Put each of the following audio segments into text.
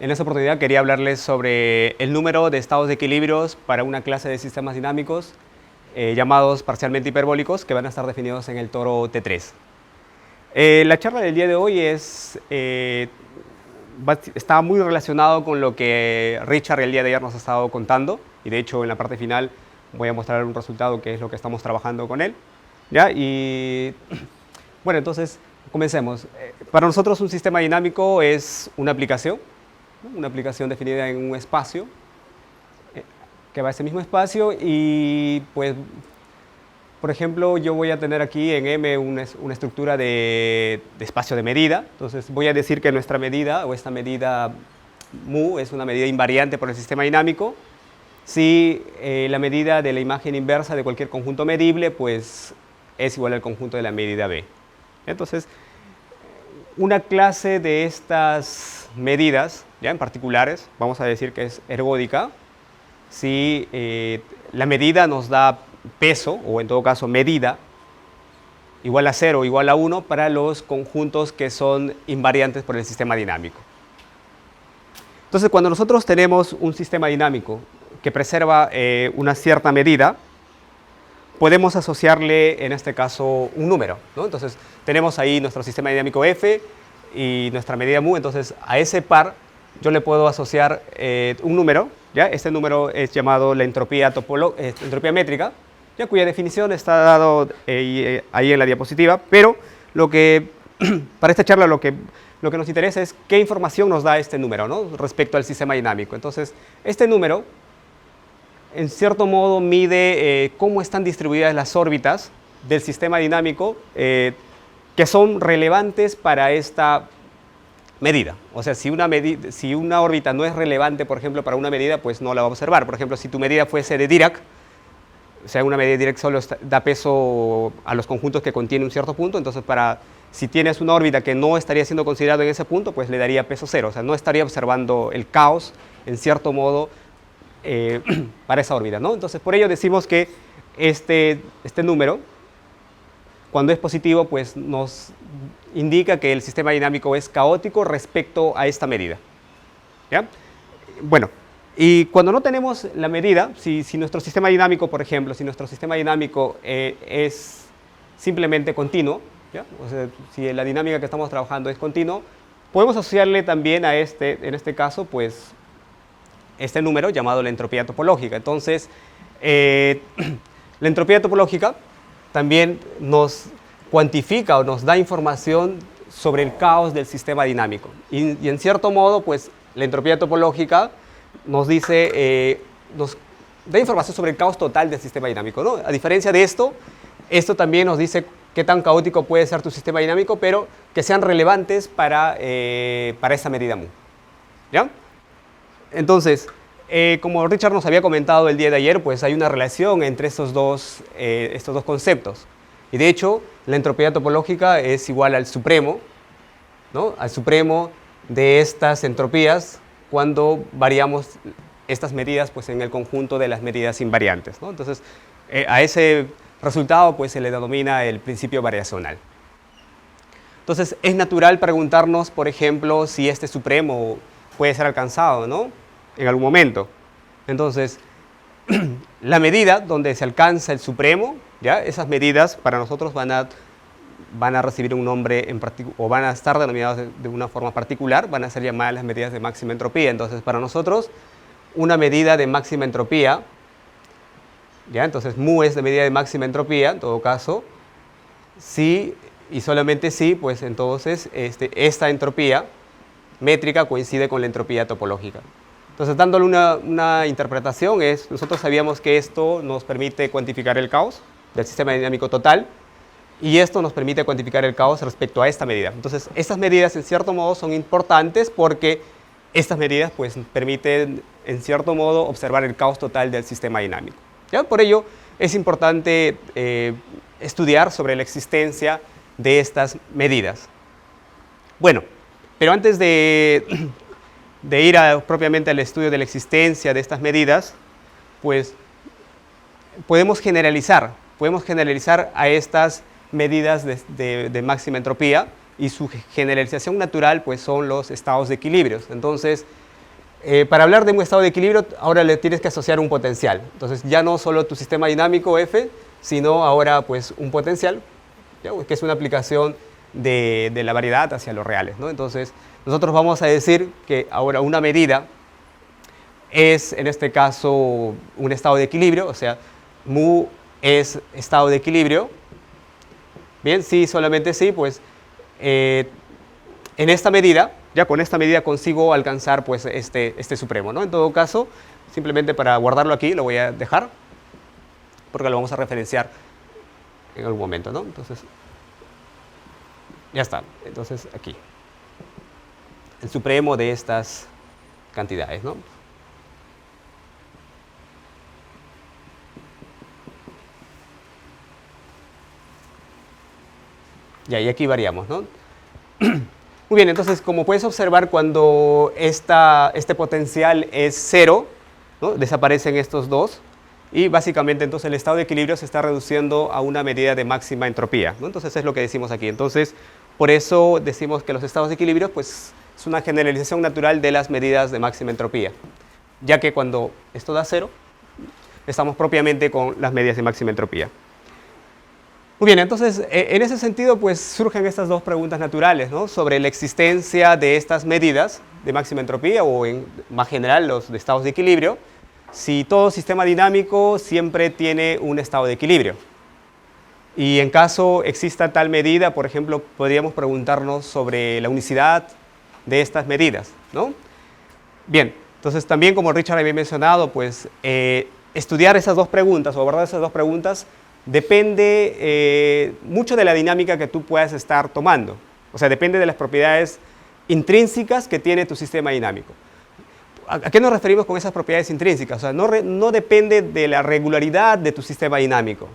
En esta oportunidad quería hablarles sobre el número de estados de equilibrios para una clase de sistemas dinámicos llamados parcialmente hiperbólicos, que van a estar definidos en el toro T3. La charla del día de hoy está muy relacionado con lo que Richard el día de ayer nos ha estado contando, y de hecho en la parte final voy a mostrar un resultado que es lo que estamos trabajando con él. ¿Ya? Y bueno, entonces comencemos. Para nosotros un sistema dinámico es una aplicación definida en un espacio que va a ese mismo espacio y pues, por ejemplo, yo voy a tener aquí en M una estructura de espacio de medida. Entonces voy a decir que nuestra medida o esta medida mu es una medida invariante por el sistema dinámico. Si la medida de la imagen inversa de cualquier conjunto medible pues es igual al conjunto de la medida B. Entonces, una clase de estas medidas, ya en particulares, vamos a decir que es ergódica, si la medida nos da peso, o en todo caso medida, igual a 0 o igual a 1 para los conjuntos que son invariantes por el sistema dinámico. Entonces, cuando nosotros tenemos un sistema dinámico que preserva una cierta medida, podemos asociarle, en este caso, un número, ¿no? Entonces, tenemos ahí nuestro sistema dinámico F y nuestra medida mu. Entonces, a ese par yo le puedo asociar un número, ¿ya? Este número es llamado la entropía métrica, ¿ya? Cuya definición está dado ahí en la diapositiva, pero para esta charla lo que nos interesa es qué información nos da este número, ¿no? Respecto al sistema dinámico. Entonces, este número en cierto modo mide cómo están distribuidas las órbitas del sistema dinámico que son relevantes para esta medida. O sea, si una órbita no es relevante, por ejemplo, para una medida, pues no la va a observar. Por ejemplo, si tu medida fuese de Dirac, o sea, una medida de Dirac solo da peso a los conjuntos que contiene un cierto punto, entonces si tienes una órbita que no estaría siendo considerado en ese punto, pues le daría peso 0. O sea, no estaría observando el caos, en cierto modo, para esa órbita, ¿no? Entonces, por ello decimos que este número, cuando es positivo, pues nos indica que el sistema dinámico es caótico respecto a esta medida. ¿Ya? Bueno, y cuando no tenemos la medida, si nuestro sistema dinámico, por ejemplo, si nuestro sistema dinámico es simplemente continuo, ¿ya? O sea, si la dinámica que estamos trabajando es continuo, podemos asociarle también a en este caso, pues, este número llamado la entropía topológica. Entonces, la entropía topológica también nos cuantifica o nos da información sobre el caos del sistema dinámico. Y en cierto modo, pues, la entropía topológica nos dice, nos da información sobre el caos total del sistema dinámico, ¿no? A diferencia de esto también nos dice qué tan caótico puede ser tu sistema dinámico, pero que sean relevantes para esta medida mu. ¿Ya? Entonces, como Richard nos había comentado el día de ayer, pues hay una relación entre estos dos conceptos. Y de hecho, la entropía topológica es igual al supremo, ¿no? Al supremo de estas entropías cuando variamos estas medidas pues, en el conjunto de las medidas invariantes, ¿no? Entonces, a ese resultado pues, se le denomina el principio variacional. Entonces, es natural preguntarnos, por ejemplo, si este supremo puede ser alcanzado, ¿no? En algún momento. Entonces, la medida donde se alcanza el supremo, ¿ya? Esas medidas para nosotros van a recibir un nombre o van a estar denominadas de una forma particular, van a ser llamadas las medidas de máxima entropía. Entonces, para nosotros, una medida de máxima entropía, ¿ya? Entonces, mu es la medida de máxima entropía, en todo caso, si y solamente si, pues entonces esta entropía métrica coincide con la entropía topológica. Entonces, dándole una interpretación, nosotros sabíamos que esto nos permite cuantificar el caos del sistema dinámico total y esto nos permite cuantificar el caos respecto a esta medida. Entonces, estas medidas en cierto modo son importantes porque estas medidas pues, permiten en cierto modo observar el caos total del sistema dinámico. ¿Ya? Por ello es importante estudiar sobre la existencia de estas medidas. Bueno, pero antes de ir propiamente al estudio de la existencia de estas medidas, pues podemos generalizar a estas medidas de máxima entropía, y su generalización natural pues son los estados de equilibrio. Entonces, para hablar de un estado de equilibrio, ahora le tienes que asociar un potencial. Entonces, ya no solo tu sistema dinámico F, sino ahora pues un potencial, ¿ya? Que es una aplicación de la variedad hacia los reales, ¿no? Entonces, nosotros vamos a decir que ahora una medida es, en este caso, un estado de equilibrio, o sea, mu es estado de equilibrio. Bien, sí, solamente sí, pues en esta medida, ya con esta medida consigo alcanzar pues este supremo, ¿no? En todo caso, simplemente para guardarlo aquí, lo voy a dejar, porque lo vamos a referenciar en algún momento, ¿no? Entonces, ya está. Entonces, aquí. El supremo de estas cantidades, ¿no? Ya, y aquí variamos, ¿no? Muy bien, entonces, como puedes observar, cuando este potencial es cero, ¿no? Desaparecen estos dos, y básicamente entonces el estado de equilibrio se está reduciendo a una medida de máxima entropía, ¿no? Entonces es lo que decimos aquí. Entonces, por eso decimos que los estados de equilibrio pues, es una generalización natural de las medidas de máxima entropía, ya que cuando esto da cero, estamos propiamente con las medidas de máxima entropía. Muy bien, entonces en ese sentido pues surgen estas dos preguntas naturales, ¿no? Sobre la existencia de estas medidas de máxima entropía, o en más general los de estados de equilibrio, si todo sistema dinámico siempre tiene un estado de equilibrio. Y en caso exista tal medida, por ejemplo, podríamos preguntarnos sobre la unicidad de estas medidas, ¿no? Bien, entonces también, como Richard había mencionado, pues estudiar esas dos preguntas o abordar esas dos preguntas depende mucho de la dinámica que tú puedas estar tomando. O sea, depende de las propiedades intrínsecas que tiene tu sistema dinámico. ¿A qué nos referimos con esas propiedades intrínsecas? O sea, no depende de la regularidad de tu sistema dinámico,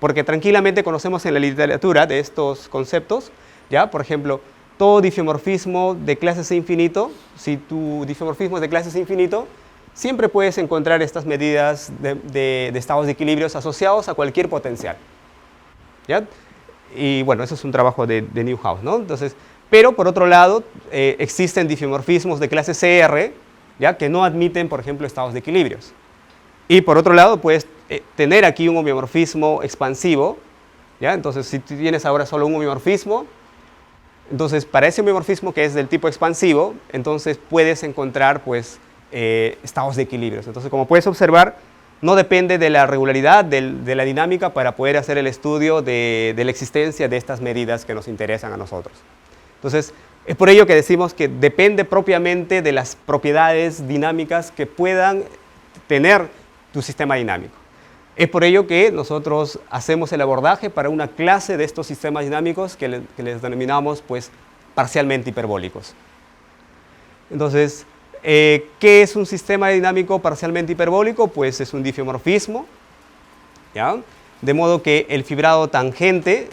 porque tranquilamente conocemos en la literatura de estos conceptos, ¿ya? Por ejemplo, todo difeomorfismo de clase C infinito, si tu difeomorfismo es de clase C infinito, siempre puedes encontrar estas medidas de estados de equilibrio asociados a cualquier potencial, ¿ya? Y bueno, eso es un trabajo de Newhouse, ¿no? Entonces, pero por otro lado, existen difeomorfismos de clase CR, ¿ya? Que no admiten, por ejemplo, estados de equilibrios. Y por otro lado, puedes tener aquí un homeomorfismo expansivo, ¿ya? Entonces, si tienes ahora solo un homeomorfismo, entonces para ese homeomorfismo que es del tipo expansivo, entonces puedes encontrar pues estados de equilibrios. Entonces, como puedes observar, no depende de la regularidad de la dinámica para poder hacer el estudio de la existencia de estas medidas que nos interesan a nosotros. Entonces, es por ello que decimos que depende propiamente de las propiedades dinámicas que puedan tener tu sistema dinámico. Es por ello que nosotros hacemos el abordaje para una clase de estos sistemas dinámicos que les denominamos pues, parcialmente hiperbólicos. Entonces, ¿qué es un sistema dinámico parcialmente hiperbólico? Pues es un difeomorfismo, ¿ya? De modo que el fibrado tangente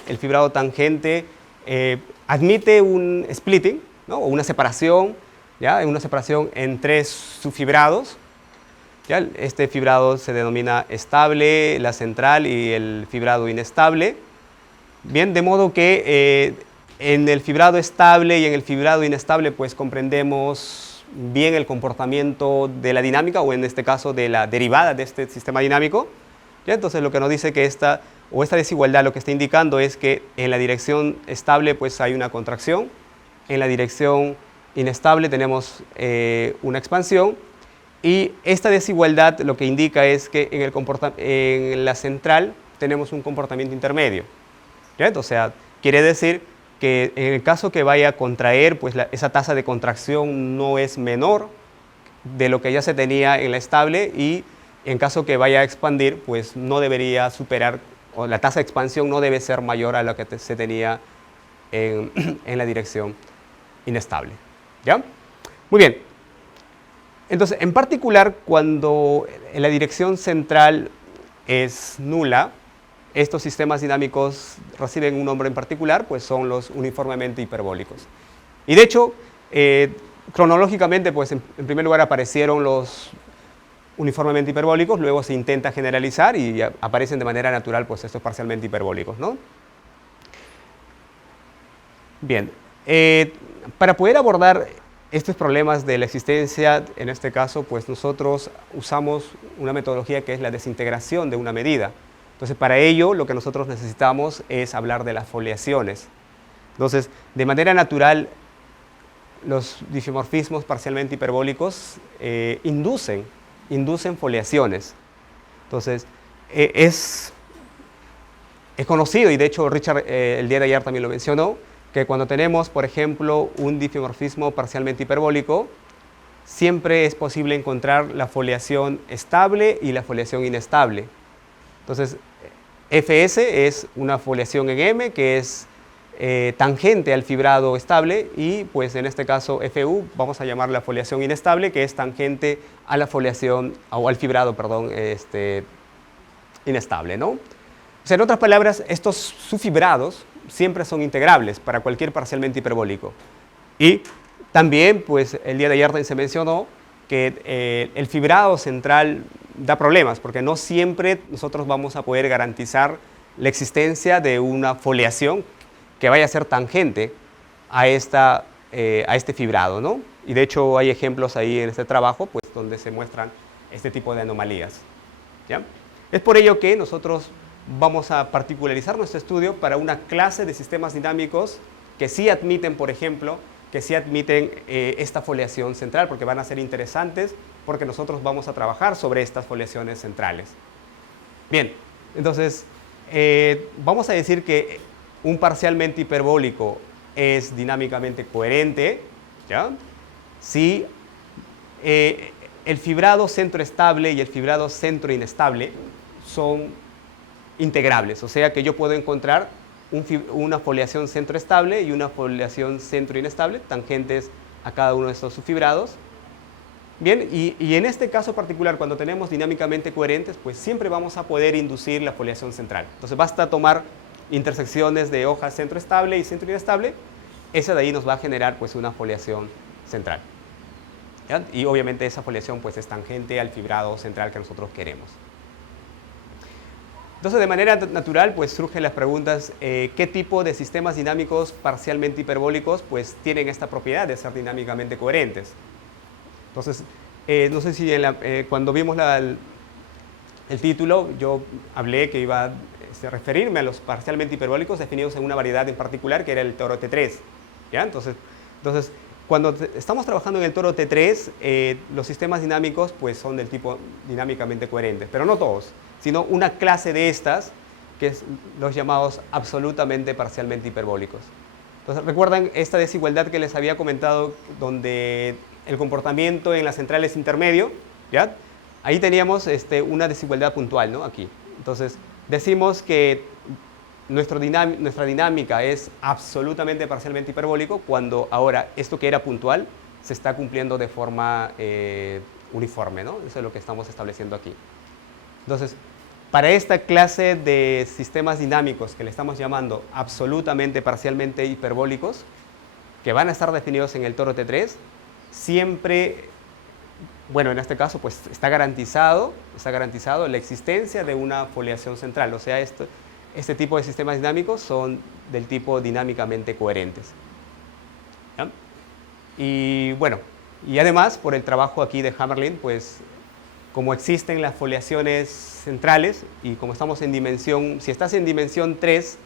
admite un splitting, ¿no? O una separación, ¿ya? Una separación en tres subfibrados, ¿ya? Este fibrado se denomina estable, la central y el fibrado inestable. Bien, de modo que en el fibrado estable y en el fibrado inestable pues comprendemos bien el comportamiento de la dinámica, o en este caso de la derivada de este sistema dinámico, ¿ya? Entonces lo que nos dice que esta desigualdad lo que está indicando es que en la dirección estable pues hay una contracción, en la dirección inestable tenemos una expansión, y esta desigualdad lo que indica es que en la central tenemos un comportamiento intermedio, ¿ya? O sea, quiere decir que en el caso que vaya a contraer, pues esa tasa de contracción no es menor de lo que ya se tenía en la estable, y en caso que vaya a expandir, pues no debería superar, o la tasa de expansión no debe ser mayor a lo que se tenía en la dirección inestable, ¿ya? Muy bien. Entonces, en particular, cuando en la dirección central es nula, estos sistemas dinámicos reciben un nombre en particular, pues son los uniformemente hiperbólicos. Y de hecho, cronológicamente, pues en primer lugar aparecieron los uniformemente hiperbólicos, luego se intenta generalizar y aparecen de manera natural pues estos parcialmente hiperbólicos, ¿no? Bien, para poder abordar estos problemas de la existencia, en este caso, pues nosotros usamos una metodología que es la desintegración de una medida. Entonces, para ello, lo que nosotros necesitamos es hablar de las foliaciones. Entonces, de manera natural, los difeomorfismos parcialmente hiperbólicos inducen foliaciones. Entonces, es conocido, y de hecho Richard el día de ayer también lo mencionó, que cuando tenemos, por ejemplo, un difeomorfismo parcialmente hiperbólico, siempre es posible encontrar la foliación estable y la foliación inestable. Entonces, Fs es una foliación en M que es tangente al fibrado estable, y pues en este caso Fu vamos a llamar la foliación inestable, que es tangente a la foliación, o al fibrado, perdón, inestable, ¿no? O sea, en otras palabras, estos subfibrados siempre son integrables para cualquier parcialmente hiperbólico. Y también, pues el día de ayer se mencionó que el fibrado central da problemas, porque no siempre nosotros vamos a poder garantizar la existencia de una foliación que vaya a ser tangente a este fibrado, ¿no? Y de hecho hay ejemplos ahí en este trabajo, pues, donde se muestran este tipo de anomalías, ¿ya? Es por ello que nosotros vamos a particularizar nuestro estudio para una clase de sistemas dinámicos que sí admiten, por ejemplo, esta foliación central, porque van a ser interesantes, porque nosotros vamos a trabajar sobre estas foliaciones centrales. Bien, entonces, vamos a decir que un parcialmente hiperbólico es dinámicamente coherente, ¿ya? Si el fibrado centro estable y el fibrado centro inestable son integrables, o sea que yo puedo encontrar una foliación centro estable y una foliación centro inestable, tangentes a cada uno de estos subfibrados. Bien, y en este caso particular, cuando tenemos dinámicamente coherentes, pues siempre vamos a poder inducir la foliación central. Entonces basta tomar intersecciones de hojas centro estable y centro inestable, esa de ahí nos va a generar pues una foliación central, ¿ya? Y obviamente esa foliación pues es tangente al fibrado central que nosotros queremos. Entonces, de manera natural, pues surgen las preguntas, ¿qué tipo de sistemas dinámicos parcialmente hiperbólicos pues tienen esta propiedad de ser dinámicamente coherentes? Entonces, no sé si cuando vimos el título, yo hablé que iba a referirme a los parcialmente hiperbólicos definidos en una variedad en particular, que era el toro T3, ¿ya? Entonces, cuando estamos trabajando en el toro T3, los sistemas dinámicos pues son del tipo dinámicamente coherentes, pero no todos, sino una clase de estas, que es los llamados absolutamente parcialmente hiperbólicos. Entonces, ¿recuerdan esta desigualdad que les había comentado, donde el comportamiento en las centrales intermedio, ¿ya? Ahí teníamos una desigualdad puntual, ¿no? Aquí. Entonces, decimos que nuestra dinámica es absolutamente parcialmente hiperbólico, cuando ahora esto que era puntual se está cumpliendo de forma uniforme, ¿no? Eso es lo que estamos estableciendo aquí. Entonces, para esta clase de sistemas dinámicos que le estamos llamando absolutamente parcialmente hiperbólicos, que van a estar definidos en el toro T3, siempre, bueno, en este caso, pues está garantizado la existencia de una foliación central. O sea, este tipo de sistemas dinámicos son del tipo dinámicamente coherentes, ¿ya? Y bueno, y además, por el trabajo aquí de Hammerlin, pues como existen las foliaciones centrales y como estamos en dimensión, si estás en dimensión 3,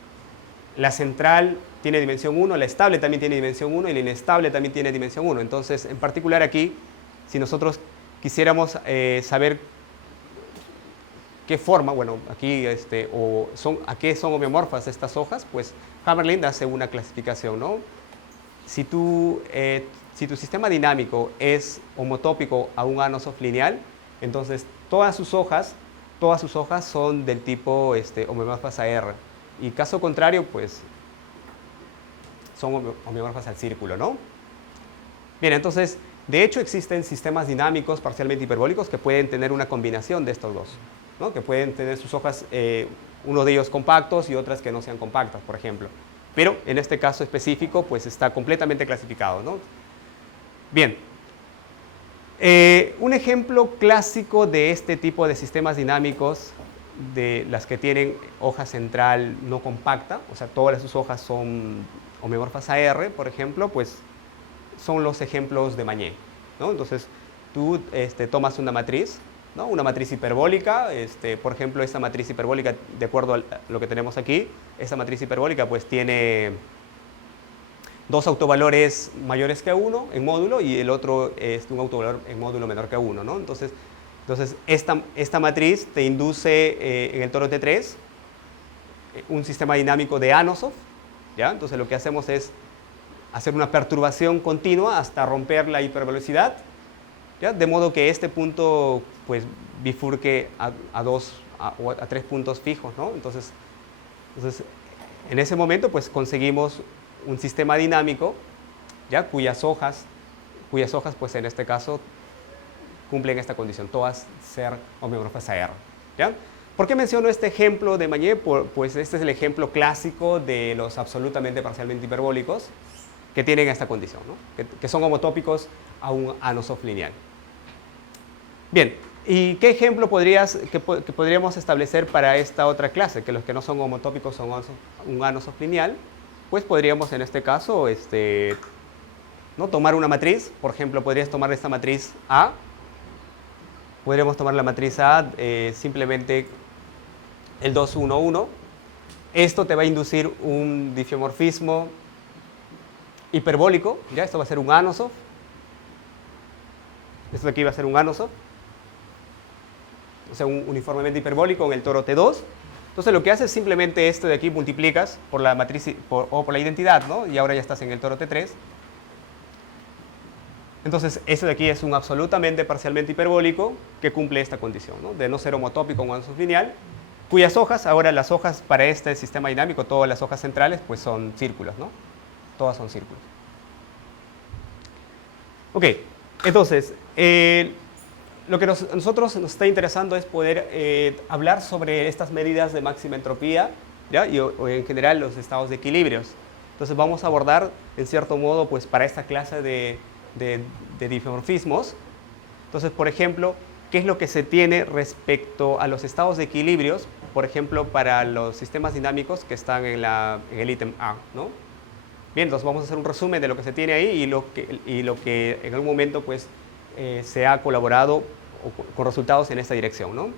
la central tiene dimensión 1, la estable también tiene dimensión 1 y la inestable también tiene dimensión 1. Entonces, en particular aquí, si nosotros quisiéramos saber qué forma, bueno, aquí, a qué son homeomorfas estas hojas, pues Hammerlin hace una clasificación, ¿no? Si tu sistema dinámico es homotópico a un Anosov lineal, entonces todas sus hojas son del tipo homeomorfas a R. Y caso contrario, pues son homeomorfas al círculo, ¿no? Bien, entonces, de hecho existen sistemas dinámicos parcialmente hiperbólicos que pueden tener una combinación de estos dos, ¿no? Que pueden tener sus hojas, uno de ellos compactos y otras que no sean compactas, por ejemplo. Pero en este caso específico, pues está completamente clasificado, ¿no? Bien. Un ejemplo clásico de este tipo de sistemas dinámicos, de las que tienen hoja central no compacta, o sea, todas sus hojas son homeomorfas a R, por ejemplo, pues son los ejemplos de Mañé, ¿no? Entonces, tú tomas una matriz, ¿no? Una matriz hiperbólica, por ejemplo, esta matriz hiperbólica, de acuerdo a lo que tenemos aquí, esta matriz hiperbólica pues tiene dos autovalores mayores que 1 en módulo y el otro es un autovalor en módulo menor que 1, ¿no? Entonces esta matriz te induce en el toro T3 un sistema dinámico de Anosov, ¿ya? Entonces lo que hacemos es hacer una perturbación continua hasta romper la hipervelocidad, ¿ya? De modo que este punto pues bifurque a 3 puntos fijos, ¿no? Entonces en ese momento pues conseguimos un sistema dinámico, ¿ya? Cuyas hojas pues en este caso cumplen esta condición, todas ser homeomorfas a R, ¿ya? ¿Por qué menciono este ejemplo de Mañé? Pues este es el ejemplo clásico de los absolutamente parcialmente hiperbólicos que tienen esta condición, ¿no? Que son homotópicos a un Anosov lineal. Bien, ¿y qué ejemplo que podríamos establecer para esta otra clase? Que los que no son homotópicos son un Anosov lineal. Pues podríamos en este caso ¿no? tomar una matriz. Por ejemplo, podrías tomar esta matriz A. Podríamos tomar la matriz A simplemente el 2, 1, 1. Esto te va a inducir un diffeomorfismo hiperbólico. ¿Ya? Esto va a ser un Anosov. Esto de aquí va a ser un Anosov. O sea, un uniformemente hiperbólico en el toro T2. Entonces lo que haces es simplemente esto de aquí multiplicas por la matriz o por la identidad, ¿no? Y ahora ya estás en el toro T3. Entonces esto de aquí es un absolutamente parcialmente hiperbólico que cumple esta condición, ¿no? De no ser homotópico o Anosov lineal, cuyas hojas, ahora las hojas para este sistema dinámico, todas las hojas centrales, pues son círculos, ¿no? Todas son círculos. Ok, entonces, lo que nosotros nos está interesando es poder hablar sobre estas medidas de máxima entropía, ¿ya? O en general los estados de equilibrios. Entonces vamos a abordar, en cierto modo, pues para esta clase de diffeomorfismos. Entonces, por ejemplo, ¿qué es lo que se tiene respecto a los estados de equilibrios? Por ejemplo, para los sistemas dinámicos que están en el ítem A, ¿no? Bien, entonces vamos a hacer un resumen de lo que se tiene ahí y lo que en algún momento pues se ha colaborado con resultados en esta dirección, ¿no?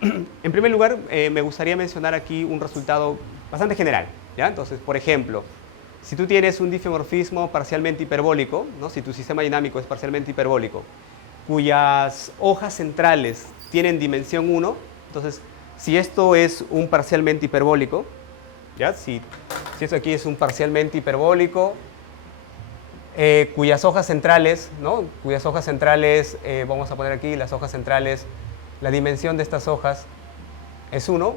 En primer lugar, me gustaría mencionar aquí un resultado bastante general, ¿ya? Entonces, por ejemplo, si tú tienes un diffeomorfismo parcialmente hiperbólico, ¿no? Si tu sistema dinámico es parcialmente hiperbólico, cuyas hojas centrales tienen dimensión 1, entonces, si esto es un parcialmente hiperbólico, ¿ya? Si esto aquí es un parcialmente hiperbólico, cuyas hojas centrales, ¿no? Cuyas hojas centrales, vamos a poner aquí las hojas centrales, la dimensión de estas hojas es 1.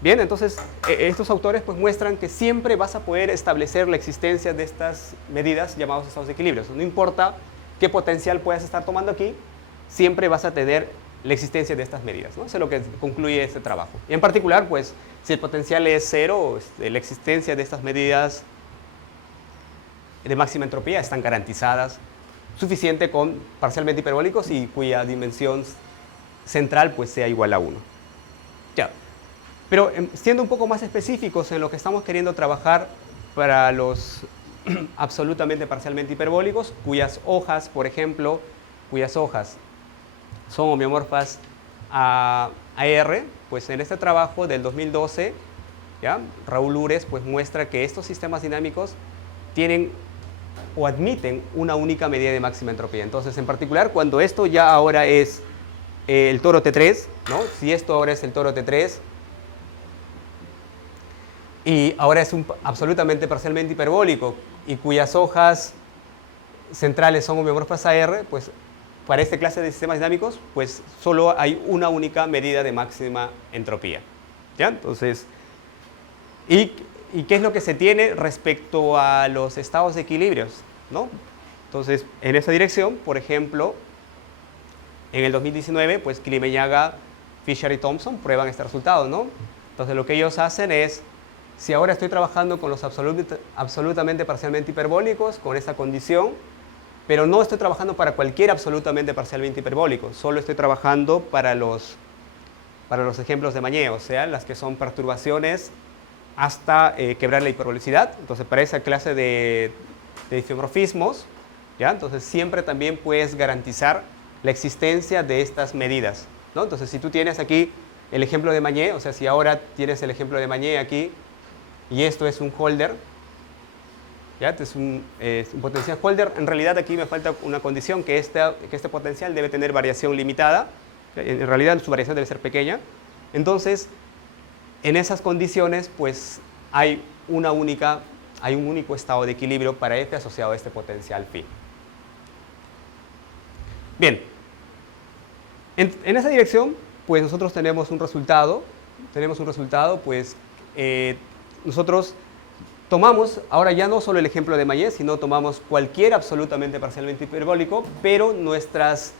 Bien, entonces estos autores pues muestran que siempre vas a poder establecer la existencia de estas medidas llamadas estados de equilibrio. No importa qué potencial puedas estar tomando aquí, siempre vas a tener la existencia de estas medidas, ¿no? Eso es lo que concluye este trabajo. Y en particular, pues, si el potencial es 0, la existencia de estas medidas de máxima entropía están garantizadas, suficiente con parcialmente hiperbólicos y cuya dimensión central pues sea igual a 1. Ya. Pero siendo un poco más específicos en lo que estamos queriendo trabajar para los absolutamente parcialmente hiperbólicos, cuyas hojas, por ejemplo, cuyas hojas son homeomorfas a R, pues en este trabajo del 2012, ¿ya? Raúl Ures pues muestra que estos sistemas dinámicos tienen o admiten una única medida de máxima entropía. Entonces, en particular, cuando esto ya ahora es el toro T3, ¿no? Si esto ahora es el toro T3 y ahora es un absolutamente parcialmente hiperbólico y cuyas hojas centrales son homeomorfas a R, pues para esta clase de sistemas dinámicos, pues solo hay una única medida de máxima entropía, ¿ya? Entonces, ¿y qué es lo que se tiene respecto a los estados de equilibrios, ¿no? Entonces, en esa dirección, por ejemplo, en el 2019, pues Klimeyaga Fisher y Thompson prueban este resultado, ¿no? Entonces lo que ellos hacen es, si ahora estoy trabajando con los absolutamente parcialmente hiperbólicos, con esa condición, pero no estoy trabajando para cualquier absolutamente parcialmente hiperbólico, solo estoy trabajando para los ejemplos de Mañé, o sea, las que son perturbaciones hasta quebrar la hiperbolicidad. Entonces, para esa clase de isomorfismos, ¿ya? Entonces, siempre también puedes garantizar la existencia de estas medidas, ¿no? Entonces, si tú tienes aquí el ejemplo de Mañé, o sea, si ahora tienes el ejemplo de Mañé aquí, y esto es un holder, ¿ya? Este es un potencial holder. En realidad aquí me falta una condición, que este potencial debe tener variación limitada. En realidad su variación debe ser pequeña. Entonces, en esas condiciones, pues hay un único estado de equilibrio para F asociado a este potencial phi. Bien, en esa dirección, pues nosotros tenemos un resultado, pues nosotros tomamos, ahora ya no solo el ejemplo de Mañé, sino tomamos cualquier absolutamente parcialmente hiperbólico, pero nuestros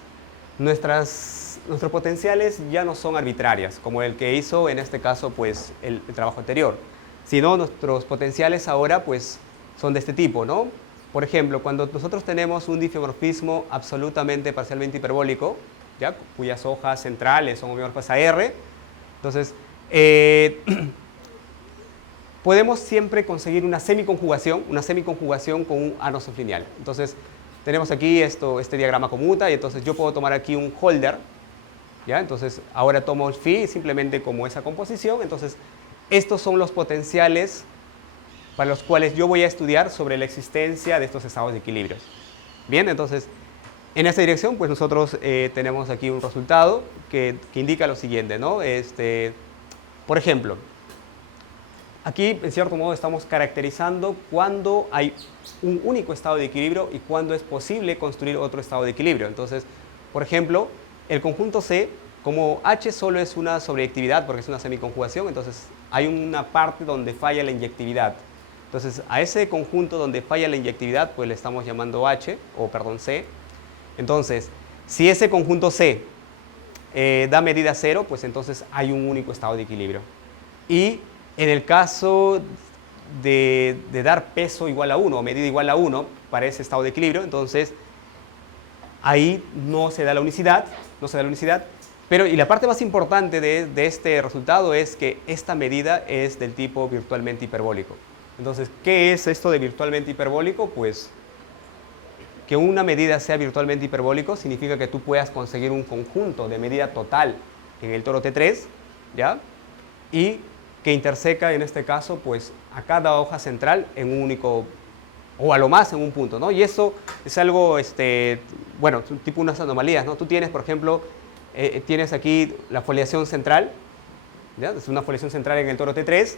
potenciales ya no son arbitrarias, como el que hizo en este caso pues el trabajo anterior, sino nuestros potenciales ahora pues son de este tipo, ¿no? Por ejemplo, cuando nosotros tenemos un difeomorfismo absolutamente parcialmente hiperbólico, ¿ya? Cuyas hojas centrales son homeomorfas a R, entonces podemos siempre conseguir una semiconjugación con un anoso lineal. Entonces, tenemos aquí este diagrama conmuta, y entonces yo puedo tomar aquí un holder, ¿ya? Entonces, ahora tomo el phi simplemente como esa composición. Entonces, estos son los potenciales para los cuales yo voy a estudiar sobre la existencia de estos estados de equilibrio. Bien, entonces, en esta dirección, pues nosotros tenemos aquí un resultado que indica lo siguiente, ¿no? Por ejemplo, aquí, en cierto modo, estamos caracterizando cuándo hay un único estado de equilibrio y cuándo es posible construir otro estado de equilibrio. Entonces, por ejemplo, el conjunto C, como H solo es una sobreyectividad porque es una semiconjugación, entonces hay una parte donde falla la inyectividad. Entonces, a ese conjunto donde falla la inyectividad, pues le estamos llamando C. Entonces, si ese conjunto C da medida 0, pues entonces hay un único estado de equilibrio. Y en el caso de dar peso igual a 1 o medida igual a 1 para ese estado de equilibrio, entonces ahí no se da la unicidad, pero y la parte más importante de este resultado es que esta medida es del tipo virtualmente hiperbólico. Entonces, ¿qué es esto de virtualmente hiperbólico? Pues que una medida sea virtualmente hiperbólico significa que tú puedas conseguir un conjunto de medida total en el toro T3, ¿ya? Y que interseca en este caso pues a cada hoja central en un único, o a lo más en un punto, ¿no? Y eso es algo, bueno, tipo unas anomalías, ¿no? Tú tienes, por ejemplo, tienes aquí la foliación central, ¿ya? Es una foliación central en el toro T3,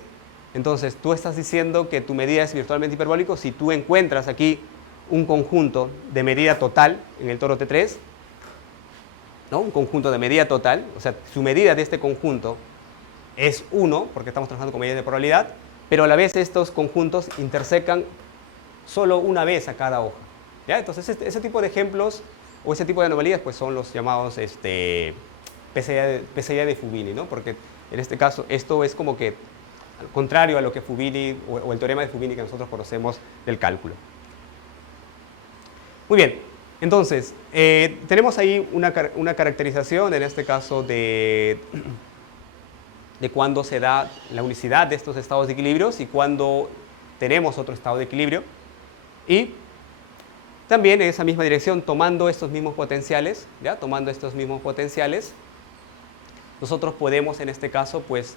entonces tú estás diciendo que tu medida es virtualmente hiperbólico si tú encuentras aquí un conjunto de medida total en el toro T3, ¿no? Un conjunto de medida total, o sea, su medida de este conjunto es 1, porque estamos trabajando con medidas de probabilidad, pero a la vez estos conjuntos intersecan solo una vez a cada hoja, ¿ya? Entonces, ese tipo de ejemplos o ese tipo de anomalías pues son los llamados PCA de Fubini, ¿no? Porque en este caso esto es como que al contrario a lo que Fubini o el teorema de Fubini que nosotros conocemos del cálculo. Muy bien, entonces tenemos ahí una caracterización en este caso de cuándo se da la unicidad de estos estados de equilibrio y cuándo tenemos otro estado de equilibrio. Y también en esa misma dirección, tomando estos mismos potenciales, ¿ya? Nosotros podemos en este caso pues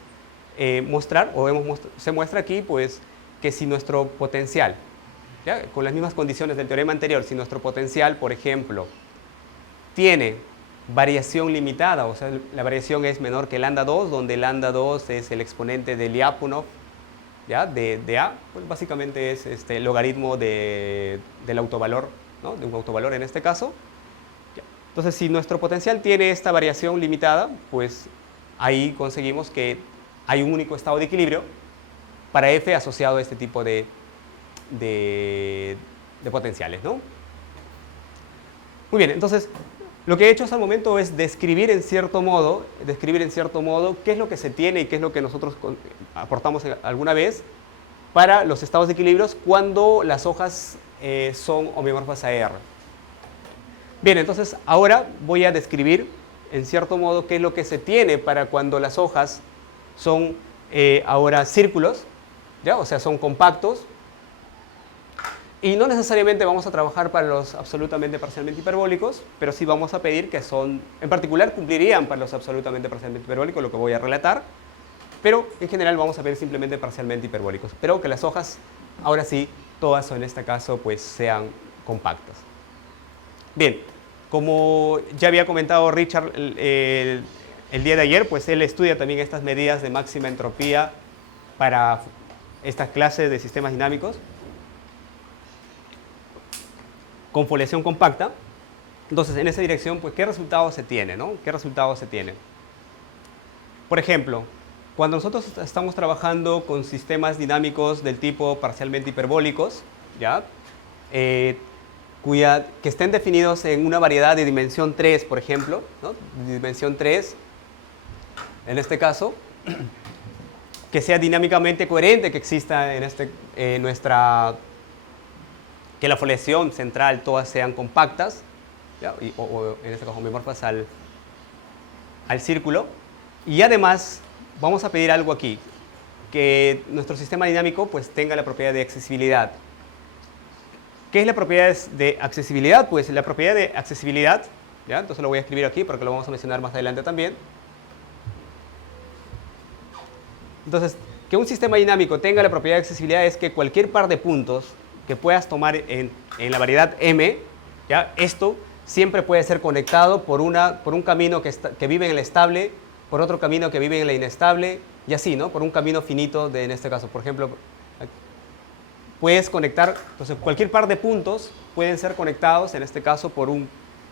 mostrar, se muestra aquí pues que si nuestro potencial, ¿ya? Con las mismas condiciones del teorema anterior, si nuestro potencial, por ejemplo, tiene variación limitada, o sea, la variación es menor que lambda 2, donde lambda 2 es el exponente de Lyapunov, ¿ya? de A, pues básicamente es el logaritmo del autovalor, ¿no? De un autovalor en este caso. Entonces, si nuestro potencial tiene esta variación limitada, pues ahí conseguimos que hay un único estado de equilibrio para F asociado a este tipo de potenciales, ¿no? Muy bien, entonces, Lo que he hecho hasta el momento es describir en cierto modo qué es lo que se tiene y qué es lo que nosotros aportamos alguna vez para los estados de equilibrios cuando las hojas son homeomorfas a R. Bien, entonces ahora voy a describir en cierto modo qué es lo que se tiene para cuando las hojas son ahora círculos, ¿ya? O sea, son compactos. Y no necesariamente vamos a trabajar para los absolutamente parcialmente hiperbólicos, pero sí vamos a pedir que son, en particular cumplirían para los absolutamente parcialmente hiperbólicos, lo que voy a relatar, pero en general vamos a pedir simplemente parcialmente hiperbólicos, pero que las hojas, ahora sí, todas o en este caso, pues sean compactas. Bien, como ya había comentado Richard el día de ayer, pues él estudia también estas medidas de máxima entropía para estas clases de sistemas dinámicos con foliación compacta. Entonces, en esa dirección, pues, ¿qué resultados se tiene, no? ¿Qué resultados se tienen? Por ejemplo, cuando nosotros estamos trabajando con sistemas dinámicos del tipo parcialmente hiperbólicos, ¿ya? Que estén definidos en una variedad de dimensión 3, por ejemplo, ¿no? Dimensión 3, en este caso, que sea dinámicamente coherente, que exista en que la foliación central todas sean compactas, ¿ya? O en este caso homomorfas al círculo. Y además vamos a pedir algo aquí, que nuestro sistema dinámico pues tenga la propiedad de accesibilidad. ¿Qué es la propiedad de accesibilidad? Pues la propiedad de accesibilidad, ¿ya? Entonces lo voy a escribir aquí porque lo vamos a mencionar más adelante también. Entonces, que un sistema dinámico tenga la propiedad de accesibilidad es que cualquier par de puntos que puedas tomar en la variedad M, ¿ya? Esto siempre puede ser conectado por un camino que vive en el estable, por otro camino que vive en la inestable, y así, ¿no? Por un camino finito en este caso. Por ejemplo, puedes conectar, entonces cualquier par de puntos pueden ser conectados, en este caso, por un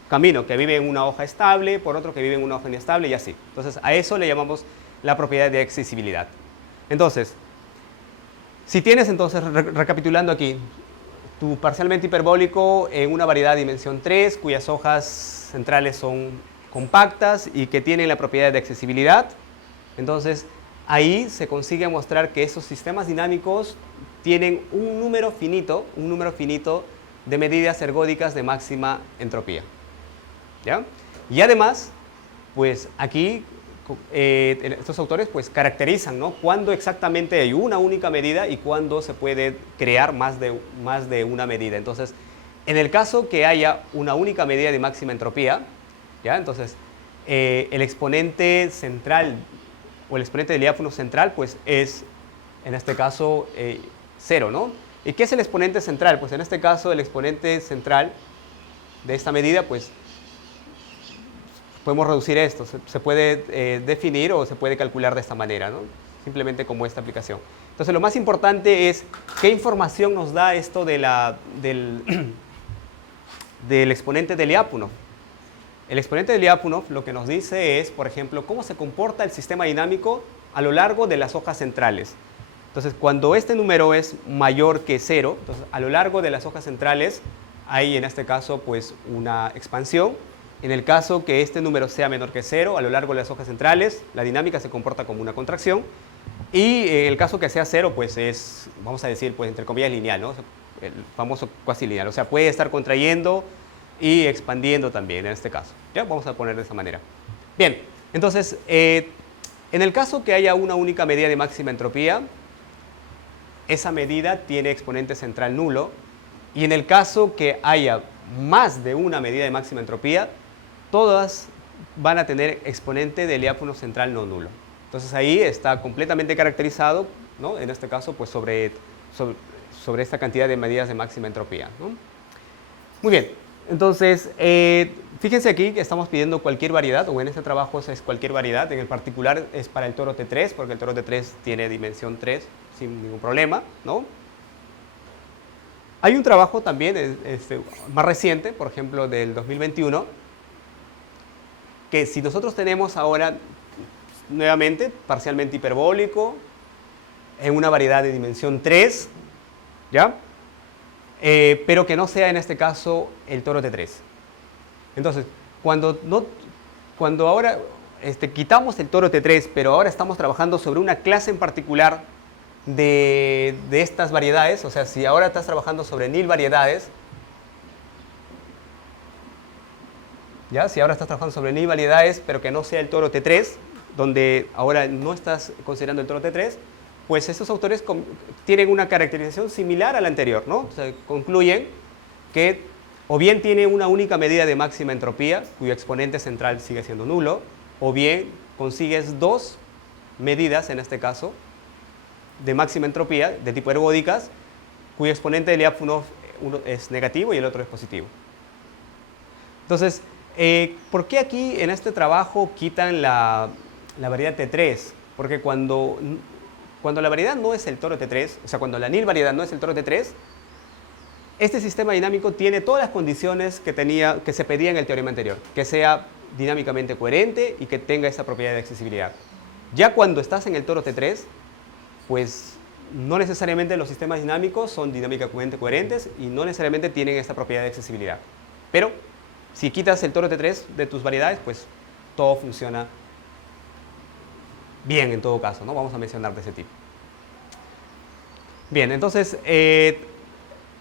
camino que vive en una hoja estable, por otro que vive en una hoja inestable, y así. Entonces, a eso le llamamos la propiedad de accesibilidad. Entonces, si tienes, entonces, recapitulando aquí, tu parcialmente hiperbólico en una variedad de dimensión 3, cuyas hojas centrales son compactas y que tienen la propiedad de accesibilidad, entonces ahí se consigue mostrar que esos sistemas dinámicos tienen un número finito de medidas ergódicas de máxima entropía, ¿ya? Y además, pues aquí estos autores pues caracterizan, ¿no? Cuándo exactamente hay una única medida y cuándo se puede crear más de una medida. Entonces, en el caso que haya una única medida de máxima entropía, ¿ya? Entonces, el exponente central o el exponente del diáfono central pues es, en este caso, 0, ¿no? ¿Y qué es el exponente central? Pues en este caso el exponente central de esta medida pues podemos reducir esto, se puede definir o se puede calcular de esta manera, ¿no? Simplemente como esta aplicación. Entonces lo más importante es qué información nos da esto del exponente de Lyapunov. El exponente de Lyapunov lo que nos dice es, por ejemplo, cómo se comporta el sistema dinámico a lo largo de las hojas centrales. Entonces, cuando este número es mayor que 0, entonces a lo largo de las hojas centrales hay en este caso pues una expansión. En el caso que este número sea menor que 0, a lo largo de las hojas centrales, la dinámica se comporta como una contracción. Y en el caso que sea 0, pues es, vamos a decir, pues entre comillas lineal, ¿no? El famoso cuasi lineal. O sea, puede estar contrayendo y expandiendo también en este caso. ¿Ya? Vamos a poner de esa manera. Bien, entonces, en el caso que haya una única medida de máxima entropía, esa medida tiene exponente central nulo. Y en el caso que haya más de una medida de máxima entropía, todas van a tener exponente del diáfono central no nulo. Entonces ahí está completamente caracterizado, ¿no? En este caso, pues sobre esta cantidad de medidas de máxima entropía, ¿no? Muy bien, entonces, fíjense aquí que estamos pidiendo cualquier variedad, o en este trabajo es cualquier variedad, en el particular es para el toro T3, porque el toro T3 tiene dimensión 3 sin ningún problema, ¿no? Hay un trabajo también más reciente, por ejemplo, del 2021, que si nosotros tenemos ahora nuevamente parcialmente hiperbólico en una variedad de dimensión 3, ¿ya? Pero que no sea en este caso el toro T3. Entonces, cuando, no, cuando ahora quitamos el toro T3, pero ahora estamos trabajando sobre una clase en particular de estas variedades, o sea, si ahora estás trabajando sobre 1000 variedades, ¿ya? Si ahora estás trabajando sobre 1000 variedades, pero que no sea el toro T3, donde ahora no estás considerando el toro T3, pues estos autores tienen una caracterización similar a la anterior, ¿no? O sea, concluyen que o bien tiene una única medida de máxima entropía, cuyo exponente central sigue siendo nulo, o bien consigues dos medidas, en este caso, de máxima entropía de tipo ergódicas, cuyo exponente de Lyapunov uno es negativo y el otro es positivo. Entonces, ¿por qué aquí en este trabajo quitan la variedad T3? Porque cuando la variedad no es el toro T3, o sea, cuando la nil variedad no es el toro T3, este sistema dinámico tiene todas las condiciones que se pedía en el teorema anterior, que sea dinámicamente coherente y que tenga esa propiedad de accesibilidad. Ya cuando estás en el toro T3, pues no necesariamente los sistemas dinámicos son dinámicamente coherentes y no necesariamente tienen esta propiedad de accesibilidad. Pero si quitas el toro T3 de tus variedades, pues todo funciona bien en todo caso, ¿no? Vamos a mencionar de ese tipo. Bien, entonces,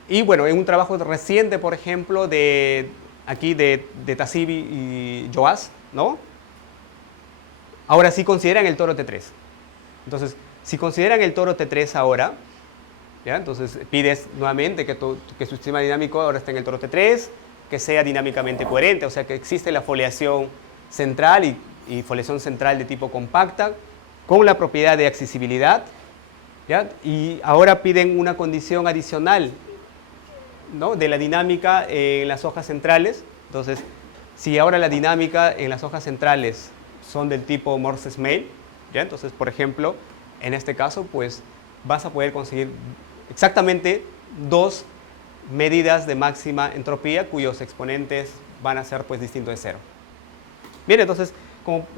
y bueno, en un trabajo reciente, por ejemplo, de Tassibi y Joas, ¿no? Ahora sí consideran el toro T3. Entonces, si consideran el toro T3 ahora, ¿ya? Entonces pides nuevamente que su sistema dinámico ahora esté en el toro T3, que sea dinámicamente coherente, o sea que existe la foliación central y foliación central de tipo compacta, con la propiedad de accesibilidad, ¿ya? Y ahora piden una condición adicional, ¿no? De la dinámica en las hojas centrales. Entonces, si ahora la dinámica en las hojas centrales son del tipo Morse-Smale, ¿ya? Entonces, por ejemplo, en este caso, pues vas a poder conseguir exactamente dos medidas de máxima entropía cuyos exponentes van a ser pues distintos de cero. Bien, entonces,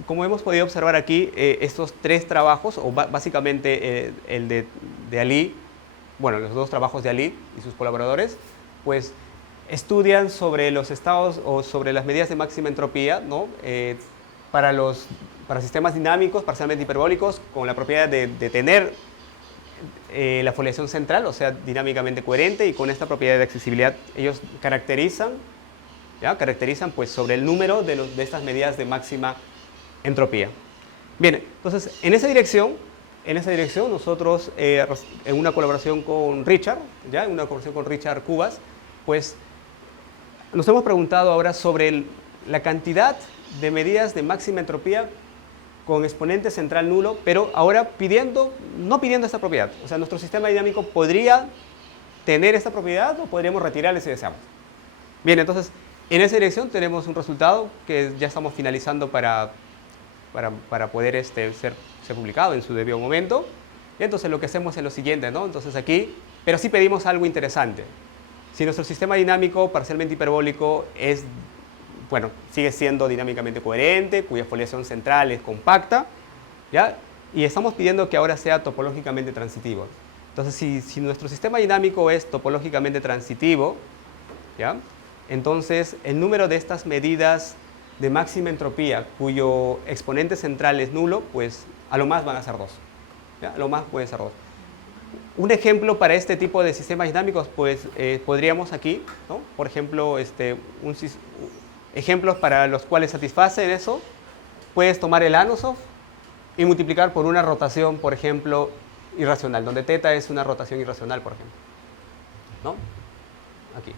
como hemos podido observar aquí, estos tres trabajos, o básicamente el de Ali, bueno, los dos trabajos de Ali y sus colaboradores, pues estudian sobre los estados o sobre las medidas de máxima entropía, ¿no? Para sistemas dinámicos parcialmente hiperbólicos con la propiedad de tener la foliación central, o sea, dinámicamente coherente, y con esta propiedad de accesibilidad ellos caracterizan pues sobre el número de estas medidas de máxima entropía. Bien, entonces en esa dirección nosotros en una colaboración con Richard, Cubas, pues nos hemos preguntado ahora sobre la cantidad de medidas de máxima entropía con exponente central nulo, pero ahora no pidiendo esta propiedad. O sea, nuestro sistema dinámico podría tener esta propiedad o podríamos retirarla si deseamos. Bien, entonces en esa dirección tenemos un resultado que ya estamos finalizando para poder ser publicado en su debido momento. Y entonces lo que hacemos es lo siguiente, ¿no? Entonces aquí, pero sí pedimos algo interesante. Si nuestro sistema dinámico parcialmente hiperbólico sigue siendo dinámicamente coherente, cuya foliación central es compacta, ¿ya? Y estamos pidiendo que ahora sea topológicamente transitivo. Entonces, si nuestro sistema dinámico es topológicamente transitivo, ¿ya? Entonces el número de estas medidas de máxima entropía cuyo exponente central es nulo, pues a lo más van a ser 2. ¿Ya? A lo más puede ser 2. Un ejemplo para este tipo de sistemas dinámicos, pues podríamos aquí, ¿no? Por ejemplo, ejemplos para los cuales satisfacen eso, puedes tomar el Anosov y multiplicar por una rotación, por ejemplo, irracional, donde θ es una rotación irracional, por ejemplo, ¿no? Aquí.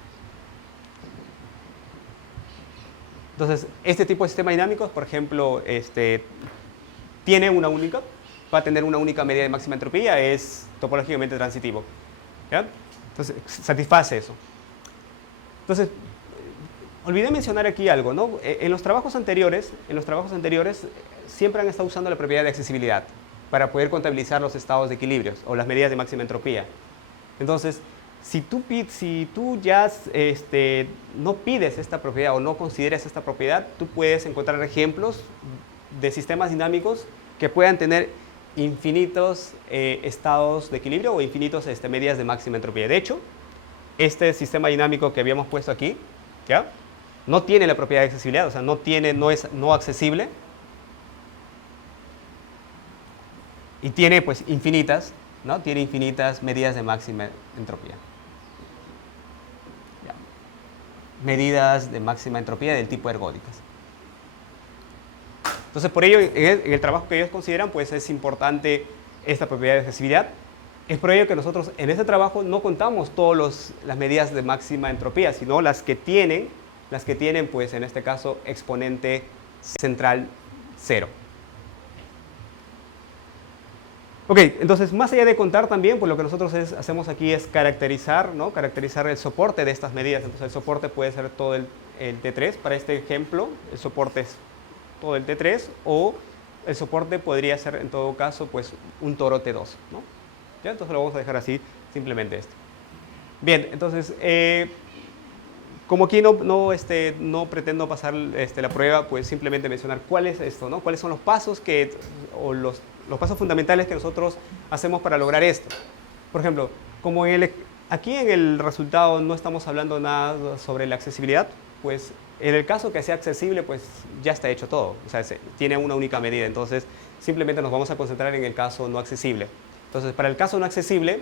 Entonces, este tipo de sistemas dinámicos, por ejemplo, va a tener una única medida de máxima entropía, es topológicamente transitivo, ¿ya? Entonces, satisface eso. Entonces, olvidé mencionar aquí algo, ¿no? En los trabajos anteriores siempre han estado usando la propiedad de accesibilidad para poder contabilizar los estados de equilibrios o las medidas de máxima entropía. Entonces, si tú ya no pides esta propiedad o no consideras esta propiedad, tú puedes encontrar ejemplos de sistemas dinámicos que puedan tener infinitos estados de equilibrio o infinitos medidas de máxima entropía. De hecho, este sistema dinámico que habíamos puesto aquí, ¿ya? no tiene la propiedad de accesibilidad, o sea, no es no accesible, y tiene pues infinitas, ¿no? Tiene infinitas medidas de máxima entropía. Ya. Medidas de máxima entropía del tipo ergódicas. Entonces, por ello, en el trabajo que ellos consideran, pues es importante esta propiedad de accesibilidad. Es por ello que nosotros en este trabajo no contamos todas las medidas de máxima entropía, sino las que tienen, pues en este caso, exponente central 0. Ok, entonces más allá de contar también, pues lo que nosotros hacemos aquí es caracterizar, ¿no? Caracterizar el soporte de estas medidas. Entonces el soporte puede ser todo el T3. Para este ejemplo, el soporte es todo el T3, o el soporte podría ser en todo caso pues un toro T2, ¿no? ¿Ya? Entonces lo vamos a dejar así, simplemente esto. Bien, entonces como aquí no pretendo pasar la prueba, pues simplemente mencionar cuál es esto, ¿no? Cuáles son los pasos o los pasos fundamentales que nosotros hacemos para lograr esto. Por ejemplo, como aquí en el resultado no estamos hablando nada sobre la accesibilidad, pues en el caso que sea accesible, pues ya está hecho todo. O sea, tiene una única medida. Entonces, simplemente nos vamos a concentrar en el caso no accesible. Entonces, para el caso no accesible,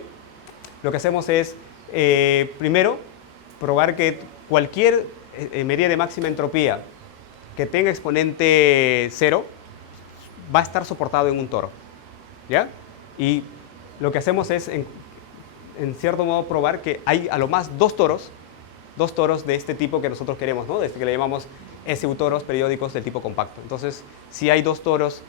lo que hacemos es, primero, probar que cualquier medida de máxima entropía que tenga exponente 0 va a estar soportado en un toro. ¿Ya? Y lo que hacemos es, en cierto modo, probar que hay a lo más dos toros de este tipo que nosotros queremos, ¿no? De este que le llamamos SU-toros periódicos del tipo compacto. Entonces, si hay dos toros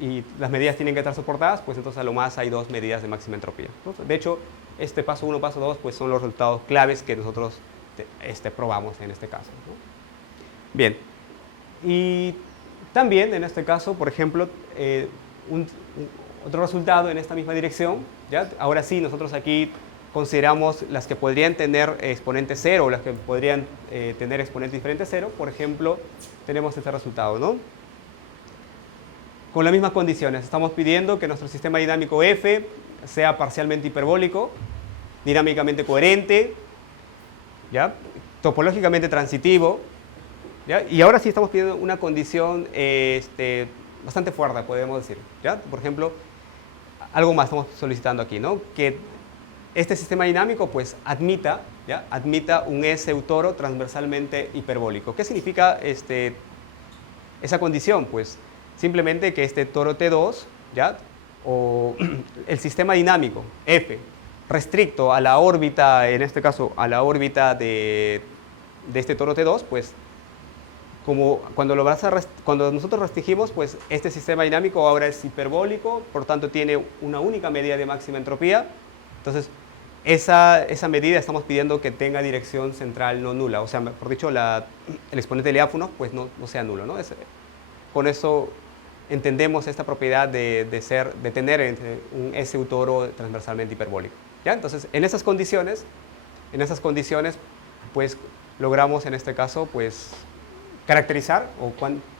y las medidas tienen que estar soportadas, pues entonces a lo más hay dos medidas de máxima entropía. De hecho, este paso 1, paso 2, pues son los resultados claves que nosotros probamos en este caso, ¿no? Bien. Y también en este caso, por ejemplo, otro resultado en esta misma dirección, ¿ya? Ahora sí, nosotros aquí consideramos las que podrían tener exponente 0 o las que podrían tener exponente diferente 0. Por ejemplo, tenemos este resultado, ¿no? Con las mismas condiciones. Estamos pidiendo que nuestro sistema dinámico F sea parcialmente hiperbólico, dinámicamente coherente, ¿ya? Topológicamente transitivo, ¿ya? Y ahora sí estamos pidiendo una condición bastante fuerte, podemos decir, ¿ya? Por ejemplo, algo más estamos solicitando aquí, ¿no? Que este sistema dinámico pues admita un SU-toro transversalmente hiperbólico. ¿Qué significa esa condición? Pues simplemente que este toro T2, ¿ya? O el sistema dinámico F restricto a la órbita, en este caso a la órbita de este toro T2, pues como cuando nosotros restringimos, pues este sistema dinámico ahora es hiperbólico, por tanto tiene una única medida de máxima entropía. Entonces, esa medida estamos pidiendo que tenga dirección central no nula, o sea, por dicho, el exponente de Lyapunov pues no sea nulo, ¿no? Con eso entendemos esta propiedad de tener un SU-toro transversalmente hiperbólico, ¿ya? Entonces, en esas condiciones, pues logramos en este caso, pues caracterizar o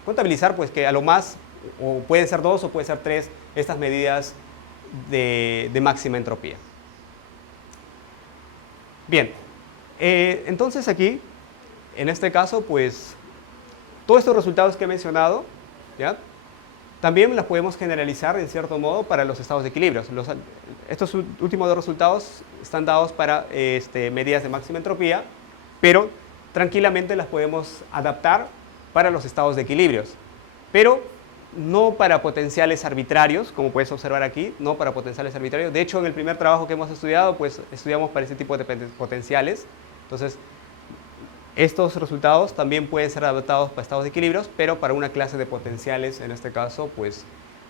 contabilizar, pues que a lo más, o pueden ser 2 o pueden ser 3, estas medidas de máxima entropía. Bien, entonces aquí, en este caso, pues, todos estos resultados que he mencionado, ¿ya? También las podemos generalizar, en cierto modo, para los estados de equilibrio. Estos últimos dos resultados están dados para medidas de máxima entropía, pero tranquilamente las podemos adaptar para los estados de equilibrios. Pero no para potenciales arbitrarios, como puedes observar aquí, no para potenciales arbitrarios. De hecho, en el primer trabajo que hemos estudiado, pues estudiamos para este tipo de potenciales. Entonces, estos resultados también pueden ser adaptados para estados de equilibrios, pero para una clase de potenciales, en este caso, pues,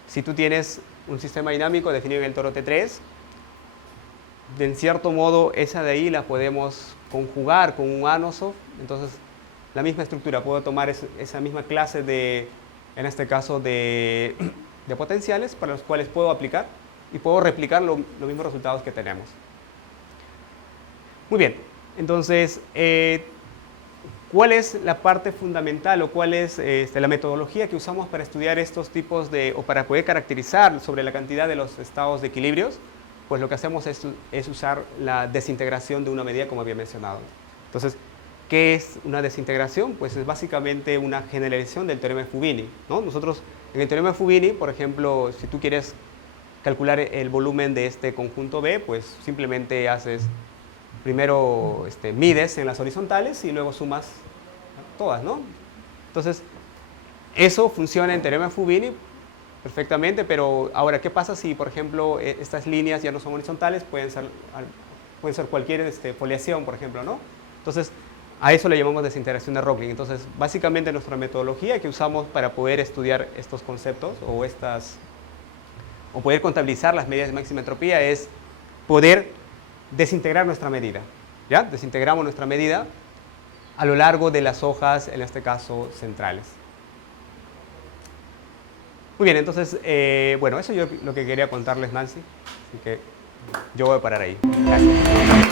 si tú tienes un sistema dinámico definido en el toro T3, de en cierto modo, esa de ahí la podemos conjugar con un Anosov. Entonces, la misma estructura, puedo tomar esa misma clase en este caso, de potenciales para los cuales puedo aplicar y puedo replicar los mismos resultados que tenemos. Muy bien, entonces, ¿cuál es la parte fundamental o cuál es la metodología que usamos para estudiar estos tipos o para poder caracterizar sobre la cantidad de los estados de equilibrios? Pues lo que hacemos es usar la desintegración de una medida, como había mencionado. Entonces, ¿Qué es una desintegración? Pues es básicamente una generalización del teorema de Fubini, ¿no? Nosotros, en el teorema de Fubini, por ejemplo, si tú quieres calcular el volumen de este conjunto B, pues simplemente haces, primero mides en las horizontales y luego sumas todas, ¿no? Entonces, eso funciona en teorema de Fubini perfectamente, pero ahora, ¿qué pasa si, por ejemplo, estas líneas ya no son horizontales? Pueden ser cualquier foliación, por ejemplo, ¿no? Entonces, a eso le llamamos desintegración de Rocklin. Entonces, básicamente nuestra metodología que usamos para poder estudiar estos conceptos o poder contabilizar las medidas de máxima entropía es poder desintegrar nuestra medida. ¿Ya? Desintegramos nuestra medida a lo largo de las hojas, en este caso, centrales. Muy bien, entonces, bueno, eso es lo que quería contarles, Nancy. Así que yo voy a parar ahí. Gracias.